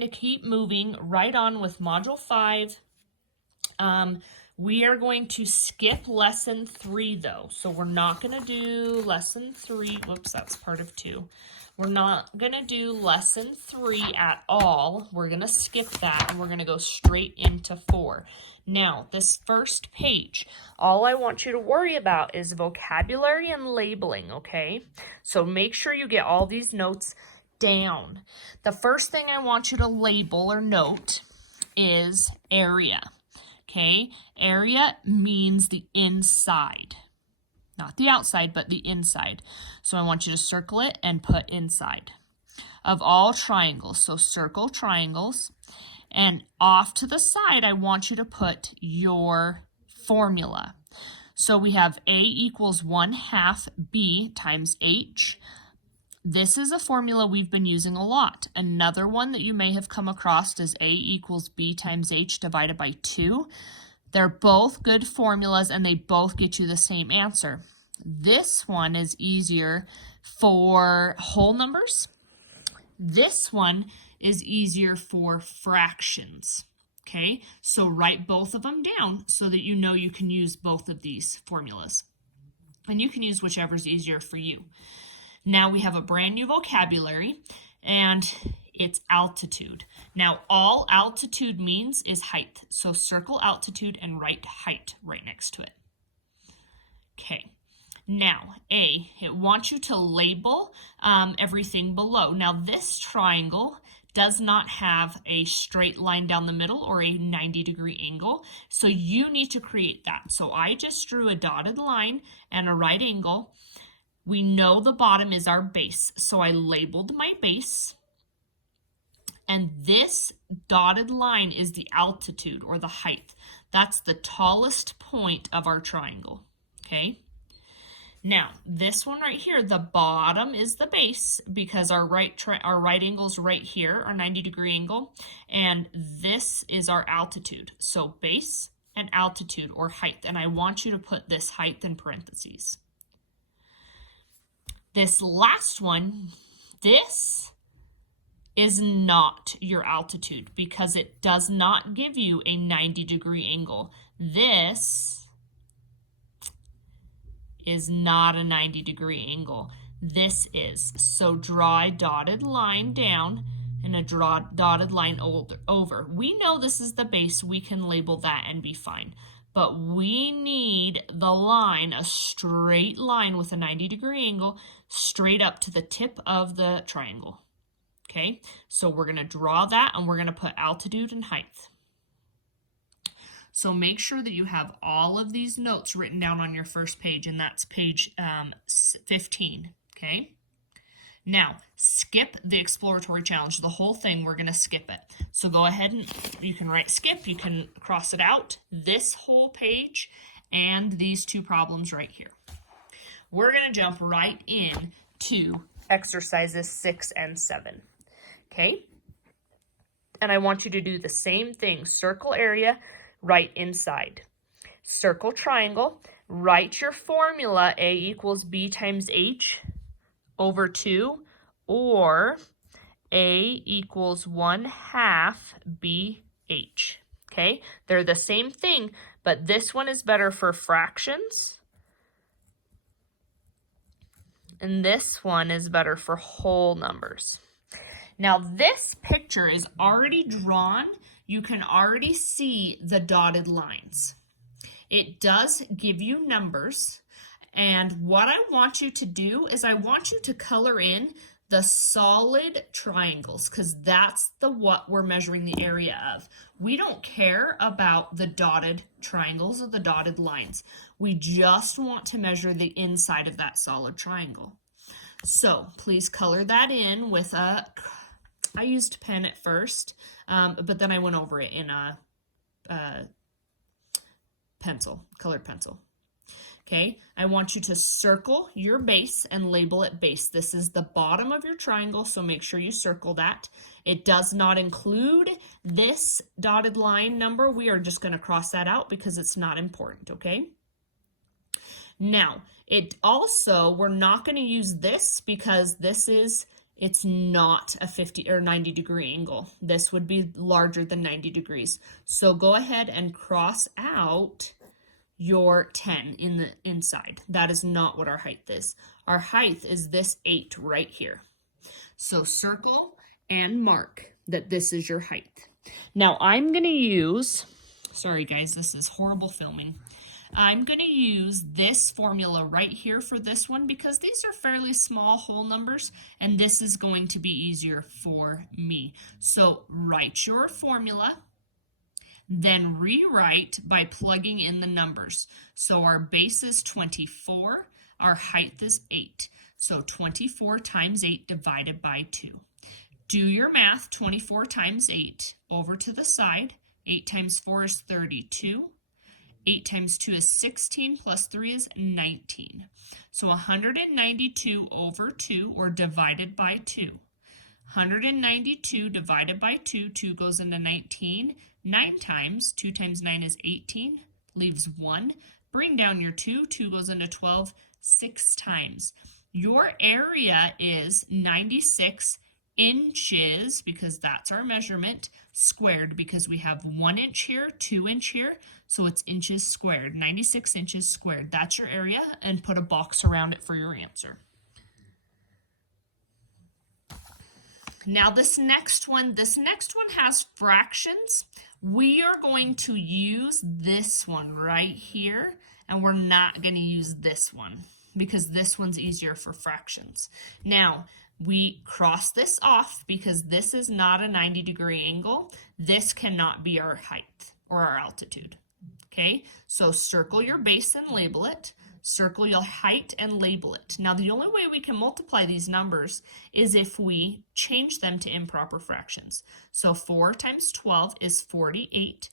To keep moving right on with Module 5. We are going to skip Lesson 3, though. So we're not going to do Lesson 3. Whoops, that's part of 2. We're not going to do Lesson 3 at all. We're going to skip that, and we're going to go straight into 4. Now, this first page, all I want you to worry about is vocabulary and labeling, okay? So make sure you get all these notes down. The first thing I want you to label or note is area. Okay, area means the inside, not the outside, but the inside. So I want you to circle it and put inside of all triangles. So circle triangles, and off to the side, I want you to put your formula. So we have A equals 1/2 B times H. This is a formula we've been using a lot. Another one that you may have come across is A equals B times H divided by 2. They're both good formulas and they both get you the same answer. This one is easier for whole numbers. This one is easier for fractions. Okay, so write both of them down so that you know you can use both of these formulas. And you can use whichever's easier for you. Now we have a brand new vocabulary, and it's altitude. Now, all altitude means is height. So circle altitude and write height right next to it. Okay. Now, A, it wants you to label everything below. Now, this triangle does not have a straight line down the middle or a 90-degree angle, so you need to create that. So I just drew a dotted line and a right angle. We know the bottom is our base, so I labeled my base. And this dotted line is the altitude or the height. That's the tallest point of our triangle, okay? Now, this one right here, the bottom is the base because our right angle is right here, our 90-degree angle, and this is our altitude. So base and altitude or height, and I want you to put this height in parentheses. This last one, this is not your altitude because it does not give you a 90-degree angle. This is not a 90-degree angle. This is. So draw a dotted line down and a dotted line over. We know this is the base. We can label that and be fine. But we need the line, a straight line with a 90-degree angle, straight up to the tip of the triangle. Okay, so we're going to draw that and we're going to put altitude and height. So make sure that you have all of these notes written down on your first page, and that's page 15. Okay, now skip the exploratory challenge. The whole thing, we're going to skip it. So go ahead and you can write skip, you can cross it out, this whole page and these two problems right here. We're going to jump right in to exercises 6 and 7. Okay, and I want you to do the same thing. Circle area, write inside. Circle triangle, write your formula, A equals B times H over 2, or A equals 1/2 BH. Okay, they're the same thing, but this one is better for fractions, and this one is better for whole numbers. Now, this picture is already drawn. You can already see the dotted lines. It does give you numbers. And what I want you to do is I want you to color in the solid triangles because that's what we're measuring the area of. We don't care about the dotted triangles or the dotted lines. We just want to measure the inside of that solid triangle. So please color that in with I used pen at first, but then I went over it in a colored pencil. Okay, I want you to circle your base and label it base. This is the bottom of your triangle, so make sure you circle that. It does not include this dotted line number. We are just going to cross that out because it's not important, okay? Now, it also, we're not going to use this because this is it's not a 50 or 90 degree angle. This would be larger than 90 degrees. So go ahead and cross out your 10 in the inside. That is not what our height is. Our height is this 8 right here. So circle and mark that this is your height. Now I'm going to use, sorry guys, this is horrible filming. I'm going to use this formula right here for this one because these are fairly small whole numbers and this is going to be easier for me. So write your formula, then rewrite by plugging in the numbers. So our base is 24, our height is 8. So 24 times 8 divided by 2. Do your math, 24 times 8 over to the side. 8 times 4 is 32. 8 times 2 is 16, plus 3 is 19. So 192 over 2, or divided by 2. 192 divided by 2, 2 goes into 19. 9 times, 2 times 9 is 18, leaves 1. Bring down your 2, 2 goes into 12, 6 times. Your area is 96 inches, because that's our measurement, squared, because we have 1 inch here, 2 inch here, so it's inches squared, 96 inches squared. That's your area, and put a box around it for your answer. Now this next one has fractions. We are going to use this one right here, and we're not going to use this one because this one's easier for fractions. Now, we cross this off because this is not a 90 degree angle. This cannot be our height or our altitude. Okay, so circle your base and label it. Circle your height and label it. Now, the only way we can multiply these numbers is if we change them to improper fractions. So 4 times 12 is 48,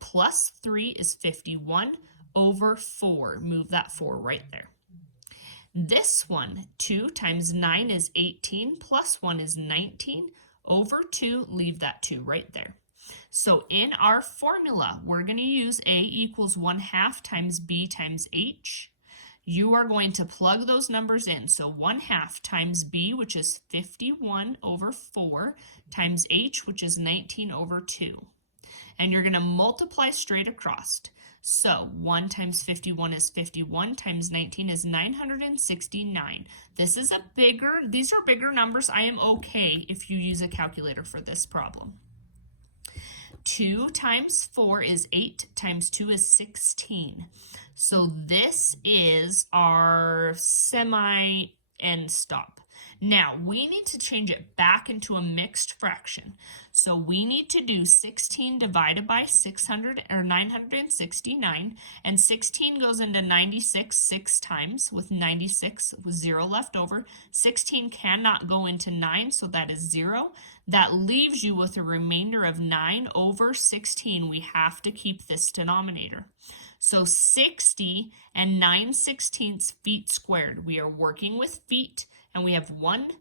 plus 3 is 51 over 4. Move that 4 right there. This one, 2 times 9 is 18, plus 1 is 19, over 2, leave that 2 right there. So in our formula, we're going to use A equals 1/2 times B times H. You are going to plug those numbers in. So 1/2 times B, which is 51 over 4, times H, which is 19 over 2. And you're going to multiply straight across. So 1 times 51 is 51, times 19 is 969. These are bigger numbers. I am okay if you use a calculator for this problem. 2 times 4 is 8, times 2 is 16. So this is our semi-end stop. Now, we need to change it back into a mixed fraction. So we need to do 16 divided by 969, and 16 goes into 96 6 times, with 96 with 0 left over. 16 cannot go into 9, so that is 0. That leaves you with a remainder of 9 over 16. We have to keep this denominator. So 60 and 9/16 feet squared. We are working with feet, and we have 1,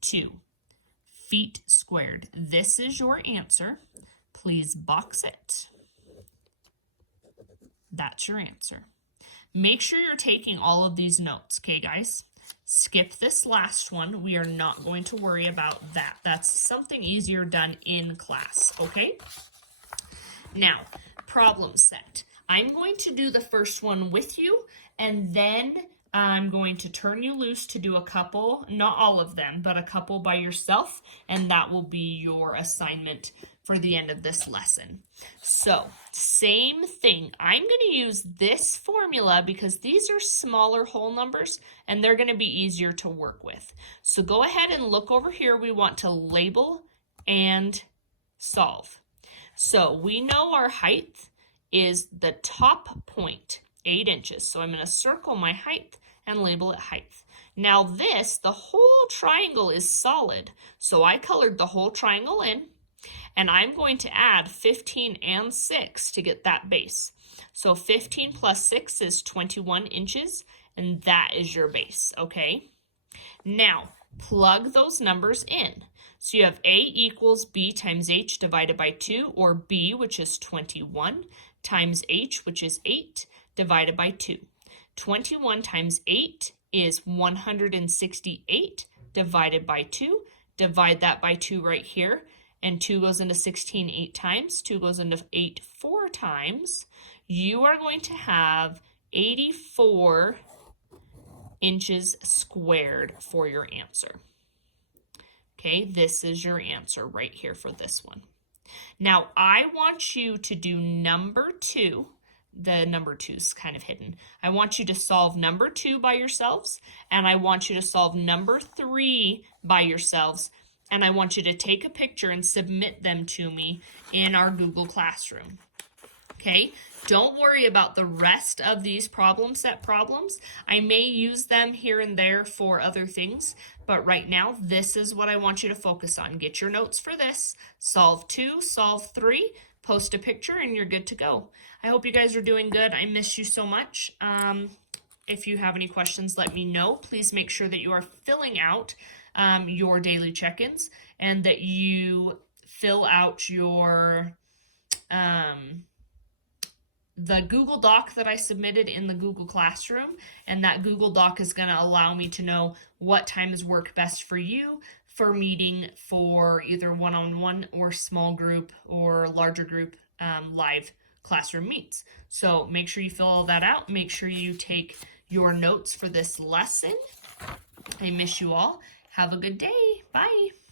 2 feet squared. This is your answer. Please box it. That's your answer. Make sure you're taking all of these notes, okay, guys? Skip this last one. We are not going to worry about that. That's something easier done in class, okay? Now, problem set. I'm going to do the first one with you, and then I'm going to turn you loose to do a couple, not all of them, but a couple by yourself, and that will be your assignment for the end of this lesson. So, same thing. I'm going to use this formula because these are smaller whole numbers, and they're going to be easier to work with. So go ahead and look over here. We want to label and solve. So we know our height is the top point, 8 inches. So I'm going to circle my height and label it height. Now the whole triangle is solid. So I colored the whole triangle in, and I'm going to add 15 and 6 to get that base. So 15 plus 6 is 21 inches, and that is your base, okay? Now, plug those numbers in. So you have A equals B times H divided by 2, or B, which is 21, times H, which is 8, divided by 2. 21 times 8 is 168, divided by 2. divide that by 2 right here, and 2 goes into 16 8 times, 2 goes into 8 4 times, you are going to have 84 inches squared for your answer. Okay, this is your answer right here for this one. Now, I want you to do number 2. The number 2 is kind of hidden. I want you to solve number 2 by yourselves, and I want you to solve number 3 by yourselves, and I want you to take a picture and submit them to me in our Google Classroom. Okay, don't worry about the rest of these problem set problems. I may use them here and there for other things, but right now, this is what I want you to focus on. Get your notes for this, solve 2, solve 3, post a picture, and you're good to go. I hope you guys are doing good. I miss you so much. If you have any questions, let me know. Please make sure that you are filling out your daily check-ins and that you fill out your the Google Doc that I submitted in the Google Classroom, and that Google Doc is going to allow me to know what times work best for you for meeting for either one-on-one or small group or larger group live classroom meets. So make sure you fill all that out. Make sure you take your notes for this lesson. I miss you all. Have a good day. Bye.